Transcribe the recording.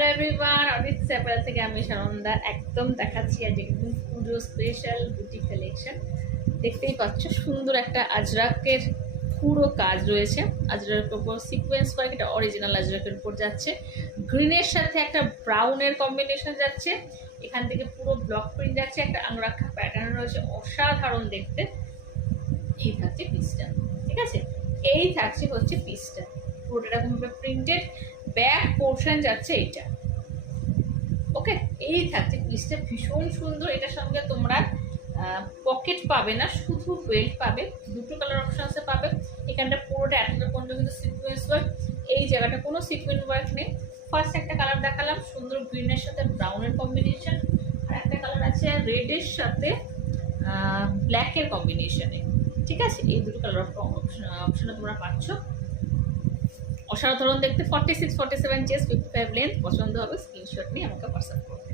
Hello everyone, Aditi apparel থেকে আমি সানন্দা একদম দেখাচ্ছি আজকে একদম পুজো স্পেশাল বুটি কালেকশন। দেখতেই পাচ্ছ সুন্দর একটা আজরাকের পুরো কাজ রয়েছে। আজরাকের উপর সিকোয়েন্স ওয়ার্ক, এটা অরিজিনাল আজরাকের উপর যাচ্ছে। গ্রিনের সাথে একটা ব্রাউনের কম্বিনেশন যাচ্ছে। এখান থেকে পুরো ব্লক প্রিন্ট যাচ্ছে, একটা আংরাক্ষা প্যাটার্ন রয়েছে, অসাধারণ দেখতে। এই থাকছে পিসটা, ঠিক আছে? এই থাকছে হচ্ছে পিসটা, পুরোটা এরকম প্রিন্টেড। ব্যাক পোর্শন যাচ্ছে এইটা, ওকে। এই থাকছে পিসটা, ভীষণ সুন্দর। এটার সঙ্গে তোমরা পকেট পাবে না, শুধু বেল্ট পাবে। দুটো কালার অপশনসে পাবে। এখানটা পুরোটা একটা পর্যন্ত কিন্তু সিকোয়েন্স ওয়ার্ক, এই জায়গাটা কোনো সিকোয়েন্স ওয়ার্ক নেই। ফার্স্ট একটা কালার দেখালাম সুন্দর গ্রিনের সাথে ব্রাউনের কম্বিনেশন, আর একটা কালার আছে রেডের সাথে ব্ল্যাকের কম্বিনেশনে, ঠিক আছে? এই দুটো কালার অপশনে তোমরা পাচ্ছ। অসাধারণ দেখতে। 46, 47 চেস্ট, 55 লেন্থ। পছন্দ হবে স্ক্রিনশট নিয়ে আমাকে হোয়াটসঅ্যাপ করবে।